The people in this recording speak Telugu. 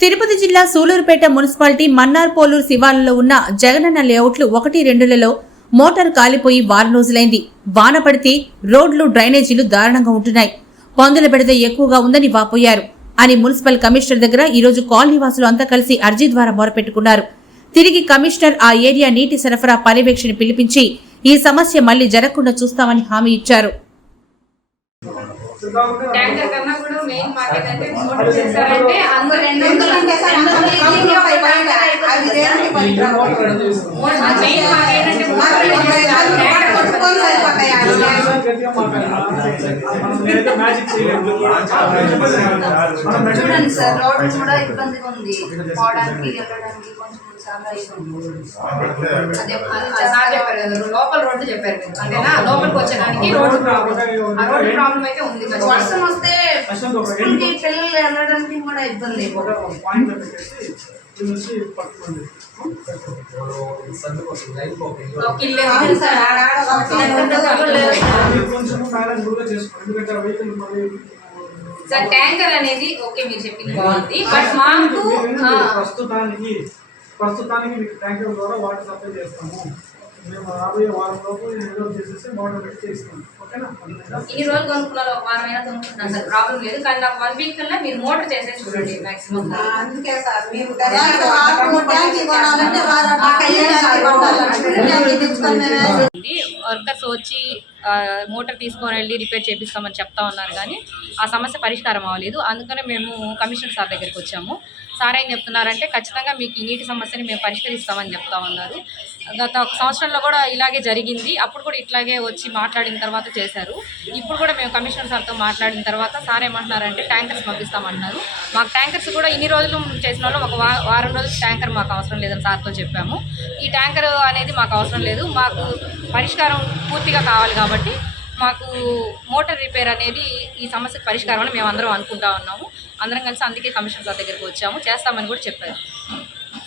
తిరుపతి జిల్లా సూలూరుపేట మున్సిపాలిటీ మన్నార్ పోలూరు శివార్లలో ఉన్న జగనన్న లేఅవుట్లు ఒకటి రెండులలో మోటార్ కాలిపోయి వారం రోజులైంది. వాన పడితే రోడ్లు డ్రైనేజీలు దారుణంగా ఉంటున్నాయి. పందుల బెడద ఎక్కువగా ఉందని వాపోయారు. అని మున్సిపల్ కమిషనర్ దగ్గర ఈరోజు కాల్ నివాసులు అంతా కలిసి అర్జీ ద్వారా మొరపెట్టుకున్నారు. తిరిగి కమిషనర్ ఆ ఏరియా నీటి సరఫరా పర్యవేక్షణ పిలిపించి ఈ సమస్య మళ్ళీ జరగకుండా చూస్తామని హామీ ఇచ్చారు. ట్యాంకర్ కన్నా కూడా మెయిన్ మాట ఏంటంటే మోటార్ చేశారంటే అందరూ మెయిన్ మాట ఏంటంటే చూడండి సార్ రోడ్ కూడా ఇబ్బందిగా ఉంది. పోవడానికి వెళ్ళడానికి కొంచెం చాలా సార్ చెప్పారు కదా లోపల రోడ్డు చెప్పారు మీరు. అంతేనా? లోపలికి వచ్చేదానికి రోడ్డు ప్రాబ్లం ఆ రోడ్డు ప్రాబ్లం అయితే ఉంది. వర్షం వస్తే స్కూల్కి పిల్లలు వెళ్ళడానికి కూడా ఇబ్బంది. ఒక ఇల్లే ఉంది. సార్ ఆడ ఆడ ఒక పిల్లలు లేరు. సార్ ట్యాంకర్ అనేది ఓకే మీరు చెప్పింది బాగుంది బట్ మాకు ఆ, ప్రస్తుతానికి ప్రస్తుతానికి మీకు ట్యాంకర్ ద్వారా వాటర్ సప్లై చేస్తాము. మేము రాబోయే వారం లోపు ఏదో చేసేసి వాటర్ పెట్టి చేస్తాము. ఓకేనా? ఇన్ని రోజులు కొనుక్కున్నారు ఒక వారం అయినా కొనుక్కుంటున్నాను సార్ ప్రాబ్లం లేదు. కానీ నాకు వన్ వీక్ కల్లా మీరు మోటార్ చేసేసి చూడండి మాక్సిమం ఆ, అందుకే సార్ మీరు ట్యాంక్ కొనాలంటే ఉంది వర్కర్స్ వచ్చి మోటార్ తీసుకొని వెళ్ళి రిపేర్ చేపిస్తామని చెప్తా ఉన్నారు కానీ ఆ సమస్య పరిష్కారం అవ్వలేదు. అందుకనే మేము కమిషనర్ సార్ దగ్గరికి వచ్చాము. సార్ ఏం చెప్తున్నారంటే ఖచ్చితంగా మీకు ఈ నీటి సమస్యని మేము పరిష్కరిస్తామని చెప్తా ఉన్నారు. గత ఒక సంవత్సరంలో కూడా ఇలాగే జరిగింది. అప్పుడు కూడా ఇట్లాగే వచ్చి మాట్లాడిన తర్వాత చేశారు. ఇప్పుడు కూడా మేము కమిషనర్ సార్తో మాట్లాడిన తర్వాత సార్ ఏమంటున్నారంటే ట్యాంకర్స్ పంపిస్తామంటున్నారు. మాకు ట్యాంకర్స్ కూడా ఇన్ని రోజులు చేసిన వాళ్ళు ఒక వారం రోజులు ట్యాంకర్ మాకు అవసరం లేదని సార్తో చెప్పాము. ఈ ట్యాంకర్ అనేది మాకు అవసరం లేదు. మాకు పరిష్కారం పూర్తిగా కావాలి కాబట్టి మాకు మోటార్ రిపేర్ అనేది ఈ సమస్యకు పరిష్కారం అని మేము అందరం అనుకుంటా ఉన్నాము. అందరం కలిసి అందుకే కమిషనర్ సార్ దగ్గరికి వచ్చాము. చేస్తామని కూడా చెప్పారు.